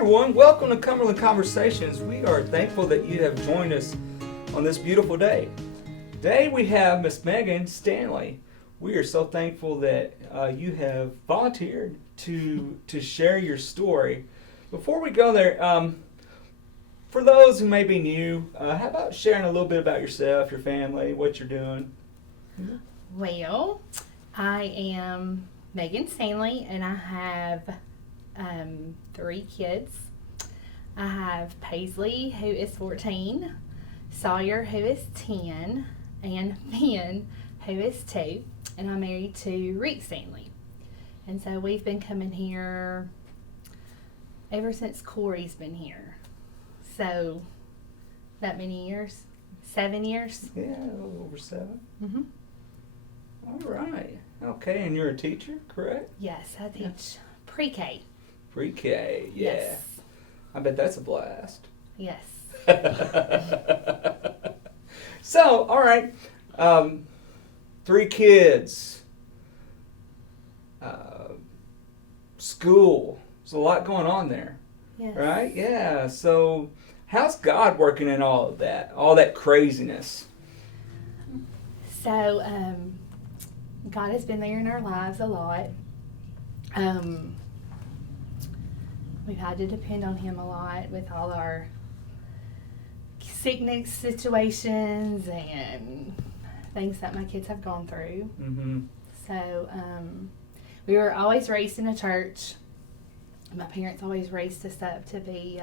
everyone, welcome to Cumberland Conversations. We are thankful that you have joined us on this beautiful day. Today we have Miss Megan Stanley. We are so thankful that you have volunteered to share your story. Before we go there, for those who may be new, how about sharing a little bit about yourself, your family, what you're doing? Well, I am Megan Stanley, and I have 3 kids. I have Paisley, who is 14, Sawyer, who is 10, and Finn, who is 2, and I'm married to Rick Stanley. And so we've been coming here ever since Corey's been here. So, that many years? 7 years? Yeah, a little over 7. Mm-hmm. All right. Okay, and you're a teacher, correct? Yes, I teach pre-K. Pre-K, yeah. Yes. I bet that's a blast. Yes. So, all right. 3 kids. School. There's a lot going on there. Yes. Right? Yeah. So, how's God working in all of that? All that craziness? So, God has been there in our lives a lot. We've had to depend on Him a lot with all our sickness situations and things that my kids have gone through. Mm-hmm. So, we were always raised in a church. My parents always raised us up to be,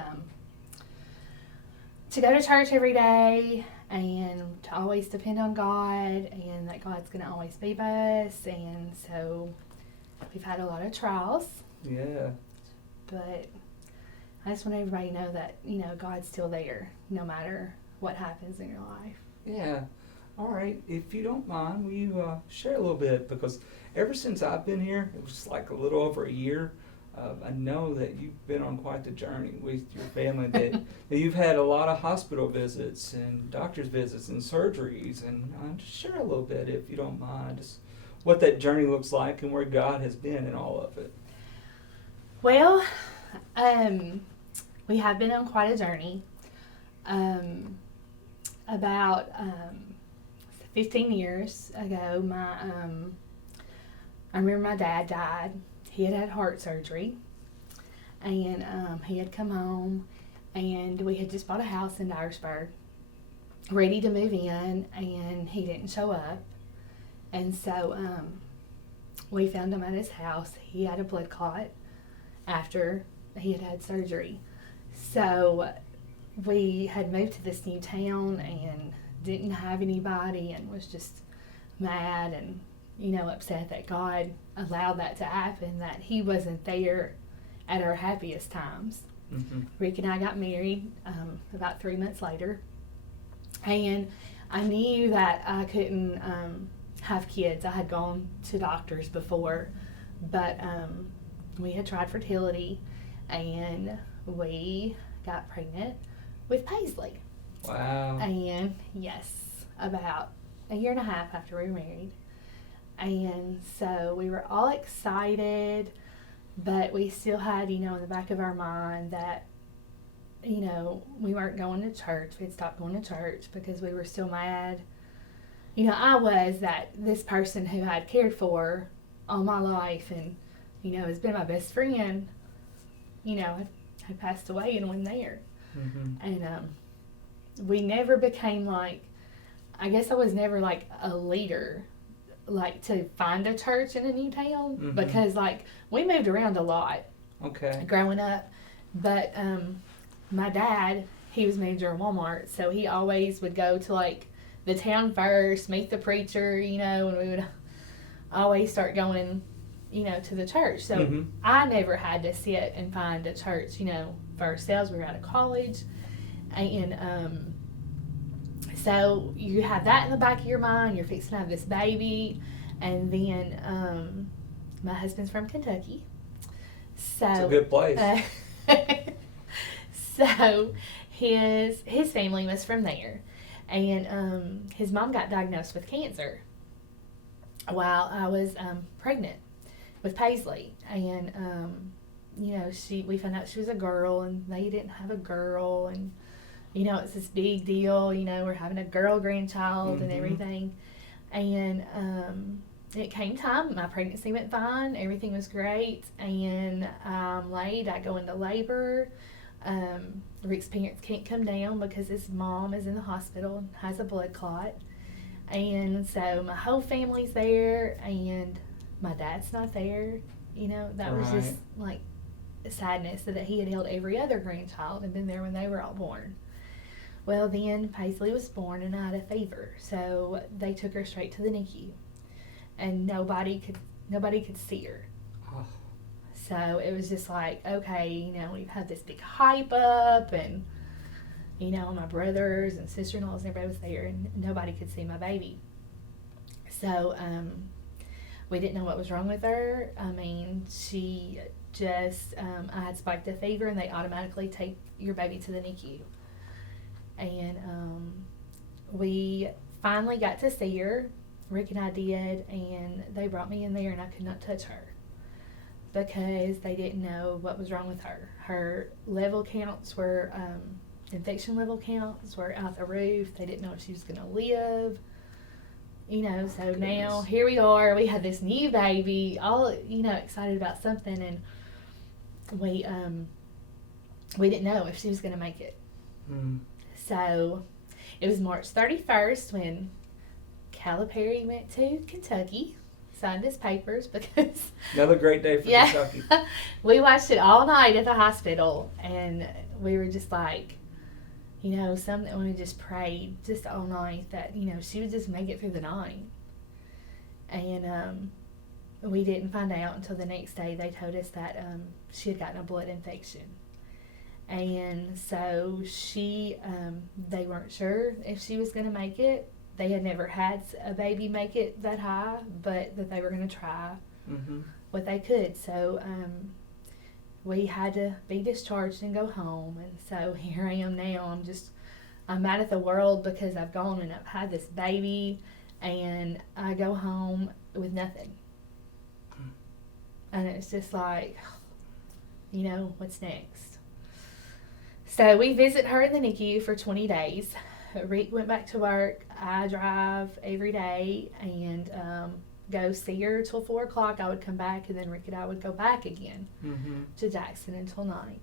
to go to church every day and to always depend on God and that God's going to always be by us. And so we've had a lot of trials. Yeah. But I just want everybody to know that, God's still there no matter what happens in your life. Yeah. All right. If you don't mind, will you share a little bit? Because ever since I've been here, it was like a little over a year. I know that you've been on quite the journey with your family, that you've had a lot of hospital visits and doctor's visits and surgeries. And just share a little bit, if you don't mind, just what that journey looks like and where God has been in all of it. Well, we have been on quite a journey. About 15 years ago, I remember my dad died. He had had heart surgery, and he had come home, and we had just bought a house in Dyersburg, ready to move in, and he didn't show up. And so we found him at his house. He had a blood clot after he had had surgery. So we had moved to this new town and didn't have anybody and was just mad and, upset that God allowed that to happen, that He wasn't there at our happiest times. Mm-hmm. Rick and I got married about 3 months later, and I knew that I couldn't have kids. I had gone to doctors before, but we had tried fertility, and we got pregnant with Paisley. Wow. And yes, about a year and a half after we were married. And so we were all excited, but we still had, in the back of our mind that, we weren't going to church. We had stopped going to church because we were still mad. I was that this person who I'd cared for all my life and, has been my best friend, had passed away and wasn't there. Mm-hmm. And we never became I guess I was never a leader, to find a church in a new town, mm-hmm. because we moved around a lot. Okay. Growing up, but my dad, he was manager of Walmart, so he always would go to the town first, meet the preacher, and we would always start going, to the church. So mm-hmm. I never had to sit and find a church, for ourselves. We were out of college, and so you have that in the back of your mind. You're fixing to have this baby, and then my husband's from Kentucky, so it's a good place. So his family was from there, and his mom got diagnosed with cancer while I was pregnant with Paisley, and we found out she was a girl, and they didn't have a girl, and it's this big deal. We're having a girl grandchild and everything, and it came time. My pregnancy went fine. Everything was great, and I'm laid. I go into labor. Rick's parents can't come down because his mom is in the hospital and has a blood clot. And so my whole family's there, and my dad's not there. That was just like sadness that he had held every other grandchild and been there when they were all born. Well, then Paisley was born, and I had a fever, so they took her straight to the NICU, and nobody could see her. Oh. So it was just like, okay, we've had this big hype up, and my brothers and sister-in-laws and everybody was there, and nobody could see my baby. So we didn't know what was wrong with her. I mean, she just, I had spiked a fever, and they automatically take your baby to the NICU. And we finally got to see her. Rick and I did, and they brought me in there, and I could not touch her because they didn't know what was wrong with her. Her level counts were, infection level counts were out the roof. They didn't know if she was going to live. So now here we are. We had this new baby, all, excited about something, and we didn't know if she was going to make it. Mm. So it was March 31st when Calipari went to Kentucky, signed his papers because... Another great day for Kentucky. We watched it all night at the hospital, and we were just like, something, we just prayed just all night that, she would just make it through the night. And we didn't find out until the next day. They told us that she had gotten a blood infection. And so they weren't sure if she was going to make it. They had never had a baby make it that high, but that they were going to try what they could. So we had to be discharged and go home. And so here I am now. I'm mad at the world because I've gone and I've had this baby, and I go home with nothing. And it's just like, what's next? So we visit her in the NICU for 20 days. Rick went back to work. I drive every day and go see her till 4 o'clock. I would come back, and then Rick and I would go back again to Jackson until 9.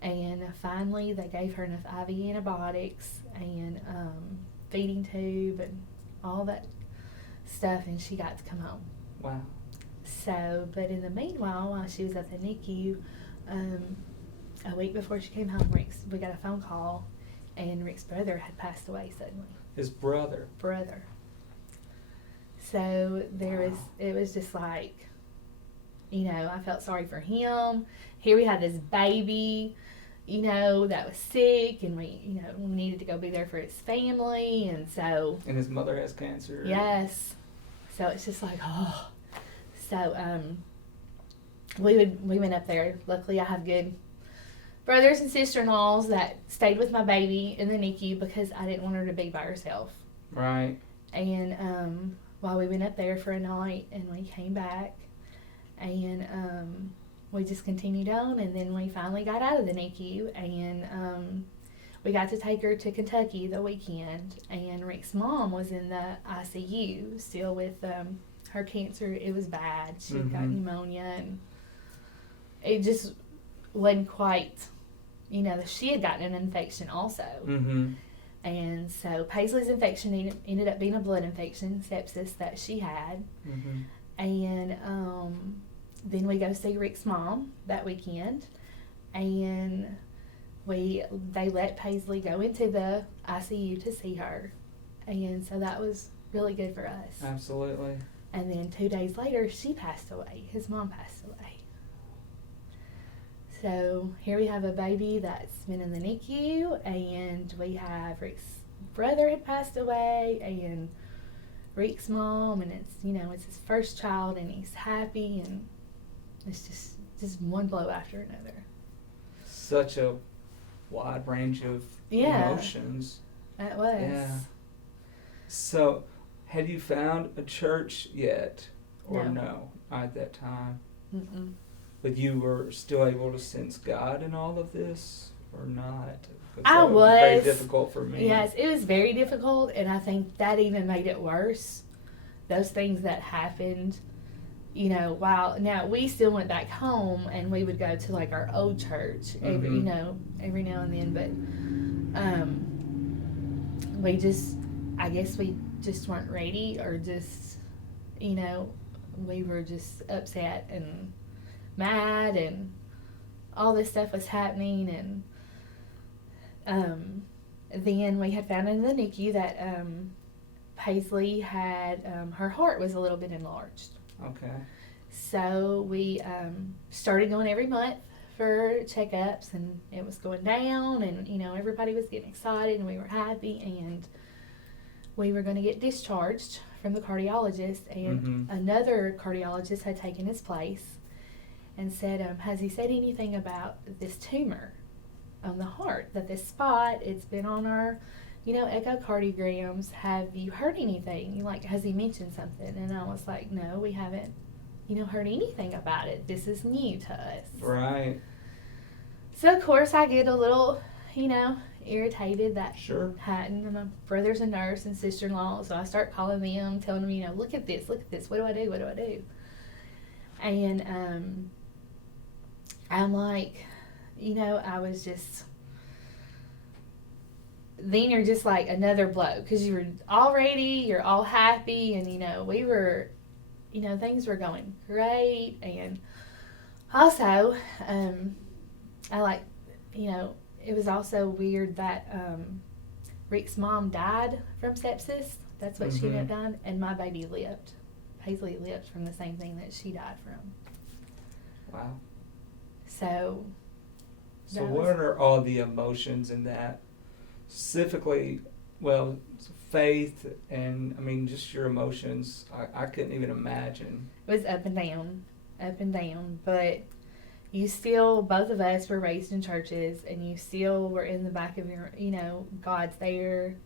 And finally, they gave her enough IV antibiotics and feeding tube and all that stuff, and she got to come home. Wow. So, but in the meanwhile, while she was at the NICU, a week before she came home, we got a phone call, and Rick's brother had passed away suddenly. His brother? Brother. So it was just like, I felt sorry for him. Here we had this baby, that was sick, and we needed to go be there for his family, and so. And his mother has cancer. Yes. So it's just like, oh. So we went up there. Luckily, I have good brothers and sister-in-laws that stayed with my baby in the NICU because I didn't want her to be by herself. Right. And while we went up there for a night, and we came back, and we just continued on, and then we finally got out of the NICU, and we got to take her to Kentucky the weekend, and Rick's mom was in the ICU still with her cancer. It was bad. She got pneumonia, and it just wasn't quite, she had gotten an infection also. And so Paisley's infection ended up being a blood infection, sepsis, that she had. And then we go see Rick's mom that weekend, and they let Paisley go into the ICU to see her. And so that was really good for us. Absolutely. And then 2 days later, she passed away. His mom passed away. So here we have a baby that's been in the NICU, and we have Rick's brother had passed away, and Rick's mom, and it's his first child, and he's happy, and it's just one blow after another. Such a wide range of emotions. It was. Yeah. So, had you found a church yet, or no at that time? but you were still able to sense God in all of this, or not? 'Cause I that would be very was. difficult for me. Yes, it was very difficult, and I think that even made it worse. Those things that happened, while now we still went back home and we would go to like our old church every now and then, but we just, I guess we just weren't ready, or just, we were just upset and mad, and all this stuff was happening, and then we had found in the NICU that Paisley had, her heart was a little bit enlarged. Okay. So we started going every month for checkups, and it was going down, and everybody was getting excited, and we were happy, and we were going to get discharged from the cardiologist, and another cardiologist had taken his place and said, has he said anything about this tumor on the heart, that this spot, it's been on our echocardiograms, have you heard anything, has he mentioned something? And I was like, no, we haven't heard anything about it, this is new to us. Right. So of course I get a little irritated that Sure. hadn't, and my brother's a nurse and sister-in-law, so I start calling them, telling them, look at this, what do I do? And I'm like, I was just, then you're just like another blow, because you're all happy, and we were, things were going great. And also I like, it was also weird that Rick's mom died from sepsis. That's what she ended up dying, and my baby lived. Paisley lived from the same thing that she died from. Wow. So what are all the emotions in that? Specifically, well, faith, and I mean, just your emotions. I couldn't even imagine. It was up and down, but you still, both of us were raised in churches, and you still were in the back of your, God's there,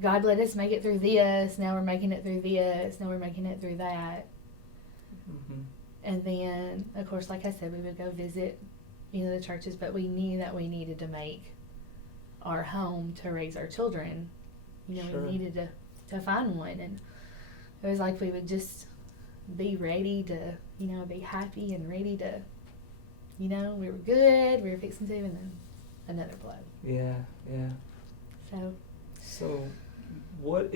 God let us make it through this, now we're making it through this, now we're making it through that. And then, of course, like I said, we would go visit, the churches, but we knew that we needed to make our home to raise our children. Sure. We needed to find one, and it was like we would just be ready to, be happy and ready to, we were good, we were fixing to, and then another blow. Yeah. So what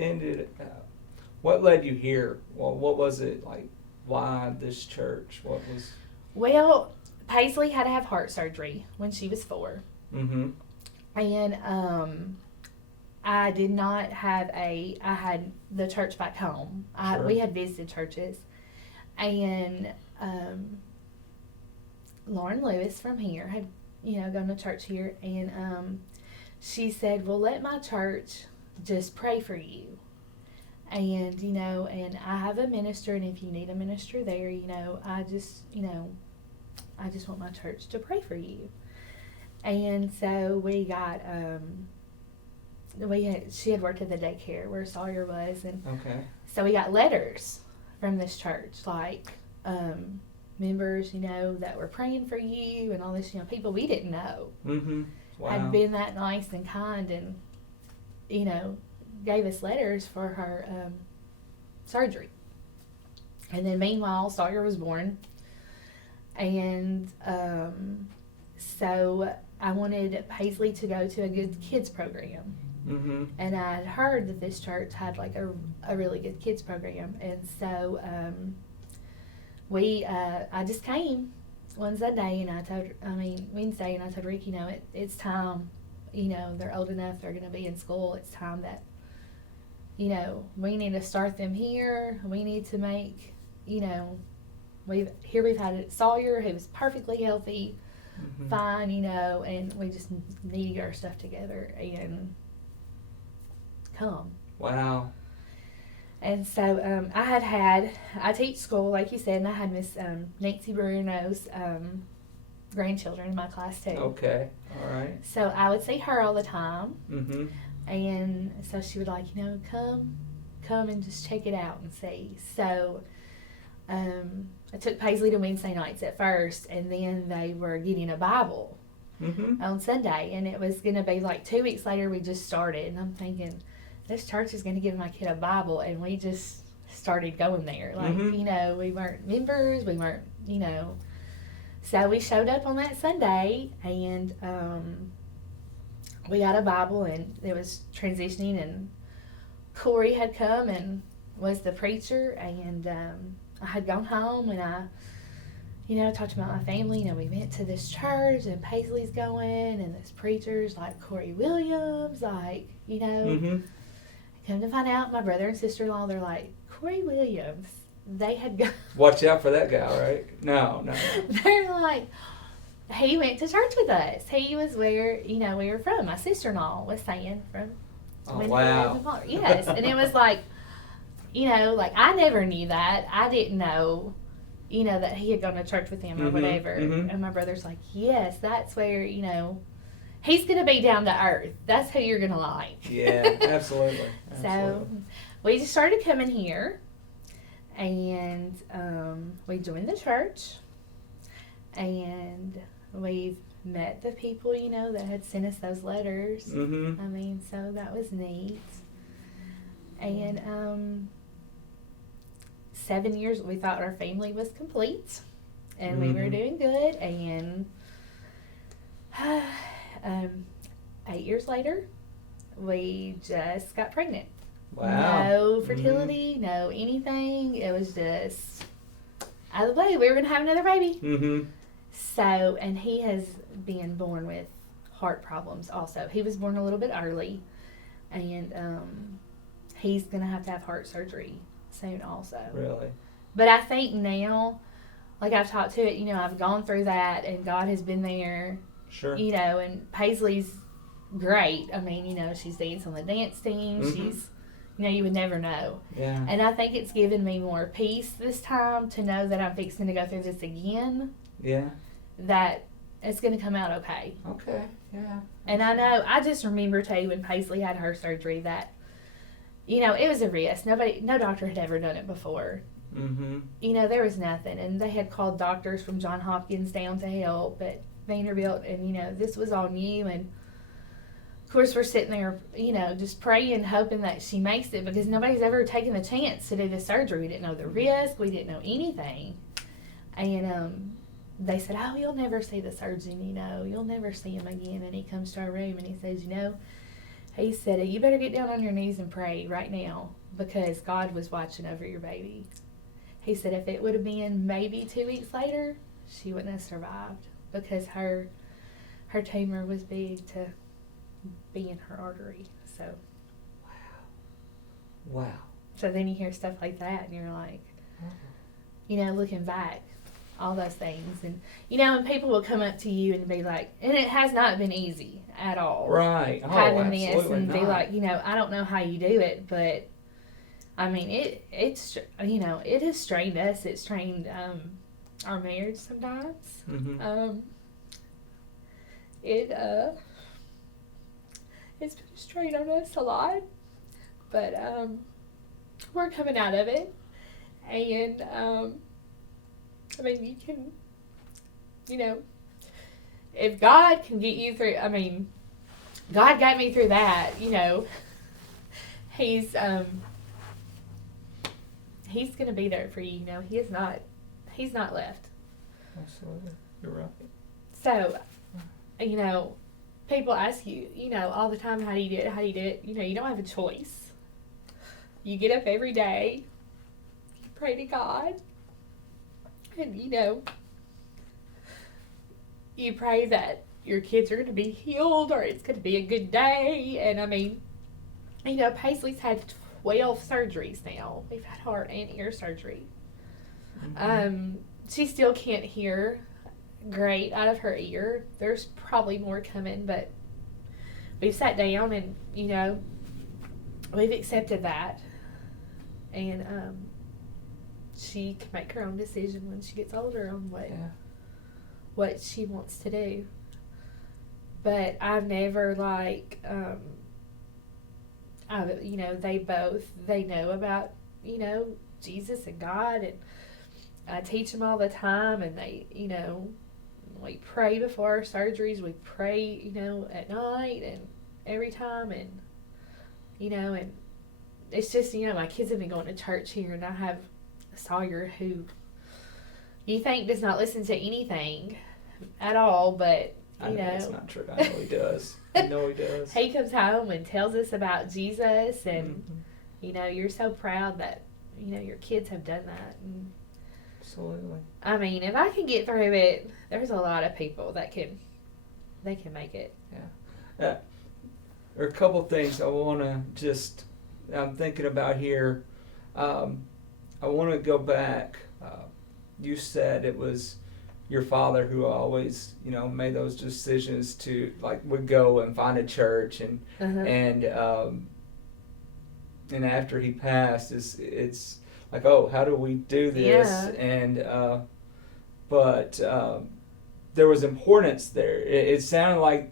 led you here? Well, what was it like? Why this church? What was? Well, Paisley had to have heart surgery when she was 4. And I did not have I had the church back home. Sure. We had visited churches, and Lauren Lewis from here had gone to church here, and she said, well, let my church just pray for you. And, and I have a minister, and if you need a minister there, I just want my church to pray for you. And so we got, she had worked at the daycare where Sawyer was, and so we got letters from this church, like, members, that were praying for you, and all this, people we didn't know. Wow. Had been that nice and kind, and, gave us letters for her surgery. And then meanwhile, Sawyer was born, and so I wanted Paisley to go to a good kids program. And I had heard that this church had like a really good kids program, and so I just came Wednesday, and I told Rick, it's time, they're old enough, they're going to be in school, it's time that we need to start them here. We need to make, we've had Sawyer, who was perfectly healthy, fine, and we just need to get our stuff together and come. Wow. And so I teach school, like you said, and I had Miss Nancy Bruno's grandchildren in my class too. Okay, all right. So I would see her all the time. And so she would come and just check it out and see. So I took Paisley to Wednesday nights at first, and then they were getting a Bible on Sunday, and it was going to be like 2 weeks later we just started, and I'm thinking, this church is going to give my kid a Bible, and we just started going there. Like, you know, we weren't members, we weren't, you know. So we showed up on that Sunday, and we got a Bible, and it was transitioning, and Corey had come and was the preacher, and I had gone home, and I, you know, talked about my family. You know, we went to this church, and Paisley's going, and this preacher's like Corey Williams, like, you know. Come to find out, my brother and sister-in-law, they're like, Corey Williams. They had gone. Watch out for that guy, right? No. They're like, he went to church with us. He was where, you know, we were from. My sister-in-law was saying from. Oh, wow. Yes, and it was like, you know, like I never knew that. I didn't know, you know, that he had gone to church with him or whatever. And my brother's like, yes, that's where, you know, he's going to be down to earth. That's who you're going to like. Yeah, absolutely. So we just started coming here, and we joined the church, and we've met the people, you know, that had sent us those letters. I mean, so that was neat. And 7 years, we thought our family was complete, and we were doing good, and 8 years later, we just got pregnant. Wow. No fertility, no anything. It was just out of the blue. We were going to have another baby. So, and he has been born with heart problems also. He was born a little bit early, and he's going to have heart surgery soon also. Really? But I think now, like I've talked to it, you know, I've gone through that, and God has been there. Sure. You know, and Paisley's great. I mean, you know, she's danced on the dance team. She's, you know, you would never know. Yeah. And I think it's given me more peace this time to know that I'm fixing to go through this again. Yeah. That it's going to come out okay. Okay. Yeah. And I know, I just remember too when Paisley had her surgery that, you know, it was a risk. No doctor had ever done it before. You know, there was nothing. And they had called doctors from Johns Hopkins down to help at Vanderbilt, and, you know, this was all new. And of course we're sitting there, you know, just praying, hoping that she makes it, because nobody's ever taken the chance to do the surgery. We didn't know the risk. We didn't know anything. And they said, oh, you'll never see the surgeon, you know, you'll never see him again. And he comes to our room and he says, you know, he said, you better get down on your knees and pray right now, because God was watching over your baby. He said if it would have been maybe 2 weeks later, she wouldn't have survived, because her tumor was big to be in her artery. So Wow. So then you hear stuff like that, and you're like, you know, looking back, all those things. And, you know, and people will come up to you and be like, and it has not been easy at all. Right. Oh, having this and not. be like, you know, I don't know how you do it, but I mean, it's, you know, it has strained us. It's strained our marriage sometimes. It's been a strain on us a lot, but we're coming out of it. And I mean, you can, you know, if God can get you through, I mean, God got me through that, you know, He's going to be there for you, you know. He's not left. Absolutely. You're right. So, you know, people ask you, you know, all the time, how do you do it? How do you do it? You know, you don't have a choice. You get up every day, you pray to God, and, you know, you pray that your kids are going to be healed, or it's going to be a good day. And, I mean, you know, Paisley's had 12 surgeries now. We've had heart and ear surgery. She still can't hear great out of her ear. There's probably more coming, but we've sat down and, you know, we've accepted that. And she can make her own decision when she gets older on what she wants to do. But I've never, like, you know, they know about, you know, Jesus and God, and I teach them all the time, and they, we pray before our surgeries. We pray, at night and every time, and and it's just, my kids have been going to church here, and I have Sawyer, who you think does not listen to anything at all, but I know that's not true. I know he does. I know he does. He comes home and tells us about Jesus, and Mm-hmm. you're so proud that your kids have done that. And, Absolutely. I mean, if I can get through it, there's a lot of people that can make it. Yeah. There are a couple things I want to I'm thinking about here. I want to go back. You said it was your father who always, made those decisions to, would go and find a church, and and after he passed, it's like, oh, how do we do this? Yeah. And but there was importance there. It sounded like,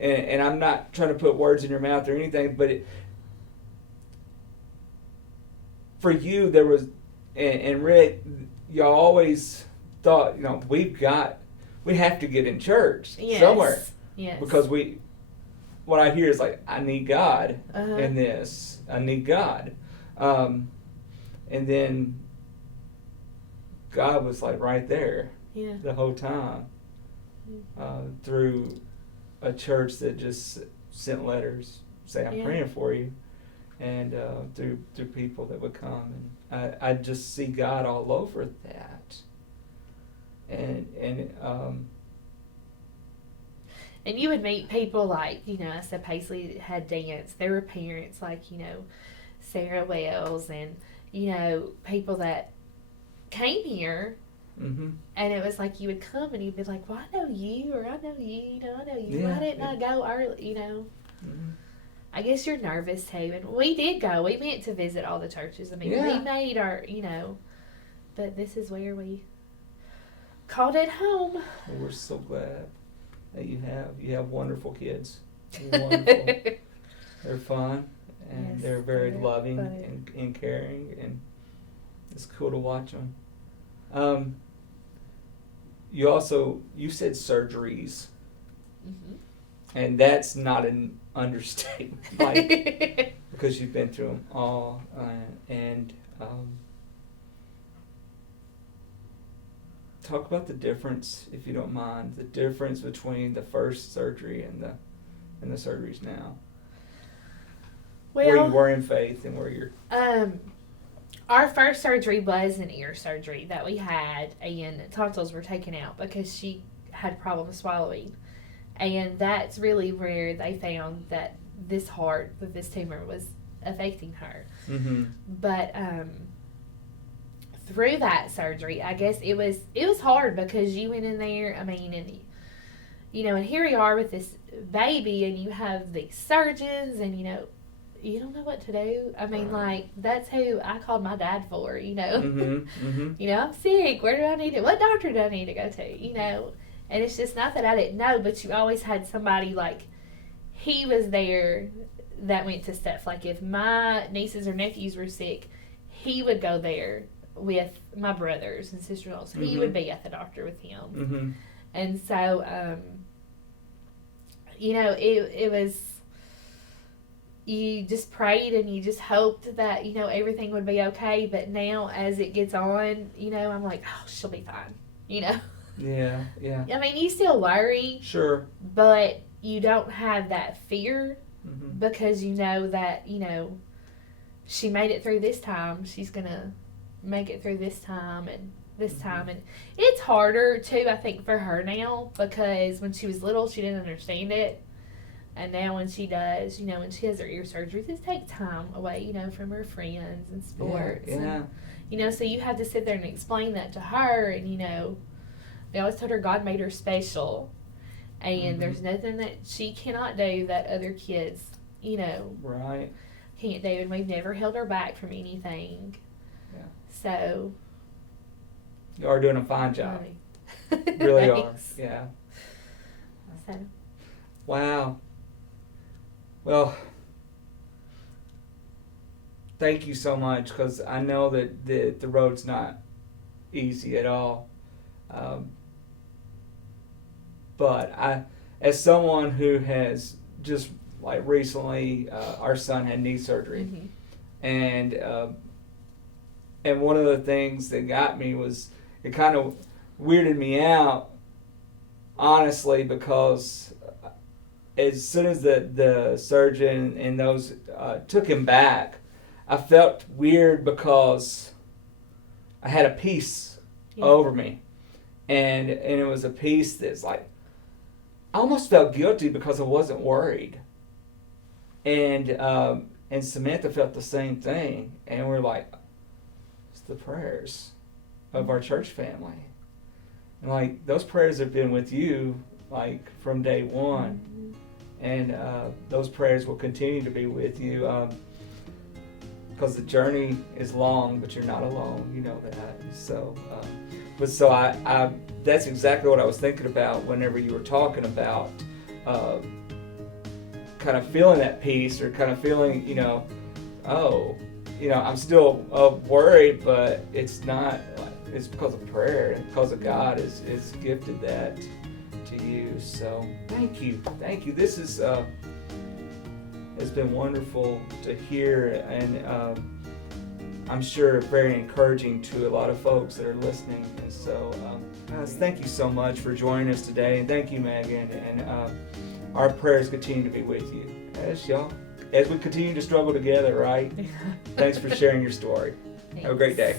and I'm not trying to put words in your mouth or anything, but for you there was, and Rick, y'all always thought, we have to get in church somewhere. Yes. Because what I hear is like, I need God in Uh-huh. this. I need God. And then God was like right there Yeah. the whole time, through a church that just sent letters, say, I'm Yeah. praying for you, and through people that would come. And I just see God all over that. And you would meet people like, I said Paisley had danced. There were parents like, Sarah Wells, and, people that came here, mm-hmm. and it was like you would come and you'd be like, well, I know you, or I know you, I know you. Yeah. Why didn't I go early, Mm-hmm. I guess you're nervous too. And we did go. We went to visit all the churches. I mean, Yeah. we made our, but this is where we called it home. Well, we're so glad that you have wonderful kids. Wonderful. They're fun, and Yes, they're very they're loving fun. and caring, and it's cool to watch them. You said surgeries, Mm-hmm. and that's not an understatement, because you've been through them all, and talk about the difference, if you don't mind, the difference between the first surgery and the surgeries now. Where you were in faith and where you're. Our first surgery was an ear surgery that we had, and tonsils were taken out because she had problems swallowing. And that's really where they found that this tumor was affecting her. Mm-hmm. But through that surgery, I guess it was hard because you went in there, and and here we are with this baby, and you have these surgeons, and you don't know what to do. I mean, that's who I called my dad for, Mm-hmm. Mm-hmm. I'm sick. Where do I need to, what doctor do I need to go to, And it's just not that I didn't know, but you always had somebody he was there that went to stuff. Like if my nieces or nephews were sick, he would go there with my brothers and sisters-in-law. So he would be at the doctor with him. Mm-hmm. And so, it was, you just prayed and you just hoped that, everything would be okay. But now as it gets on, I'm like, oh, she'll be fine, Yeah, yeah. I mean, you still worry. Sure. But you don't have that fear Mm-hmm. because you know that, she made it through this time. She's going to make it through this time and this time. And it's harder, too, I think, for her now because when she was little, she didn't understand it. And now when she does, when she has her ear surgery, this takes time away, from her friends and sports. Yeah. And, so you have to sit there and explain that to her. And, they always told her God made her special. And there's nothing that she cannot do that other kids, Right. can't do. And we've never held her back from anything. Yeah. So. You are doing a fine job. Really. Really are. Thanks. Yeah. So. Wow. Well, thank you so much, because I know that the road's not easy at all. But as someone who has just like recently, our son had knee surgery, and one of the things that got me was it kind of weirded me out, honestly, because as soon as the surgeon and those took him back, I felt weird because I had a peace over me, and it was a peace that's like I almost felt guilty because I wasn't worried, and Samantha felt the same thing, and we're like, it's the prayers of our church family, and like those prayers have been with you like from day one, and those prayers will continue to be with you. Because the journey is long, but you're not alone. You know that. So, I that's exactly what I was thinking about whenever you were talking about kind of feeling that peace, or kind of feeling, I'm still worried, but it's not. It's because of prayer and because of God is gifted that to you. So thank you. This is. It's been wonderful to hear, and I'm sure very encouraging to a lot of folks that are listening. And so, guys, thank you so much for joining us today, and thank you, Megan. And our prayers continue to be with you as we continue to struggle together. Right? Thanks for sharing your story. Thanks. Have a great day.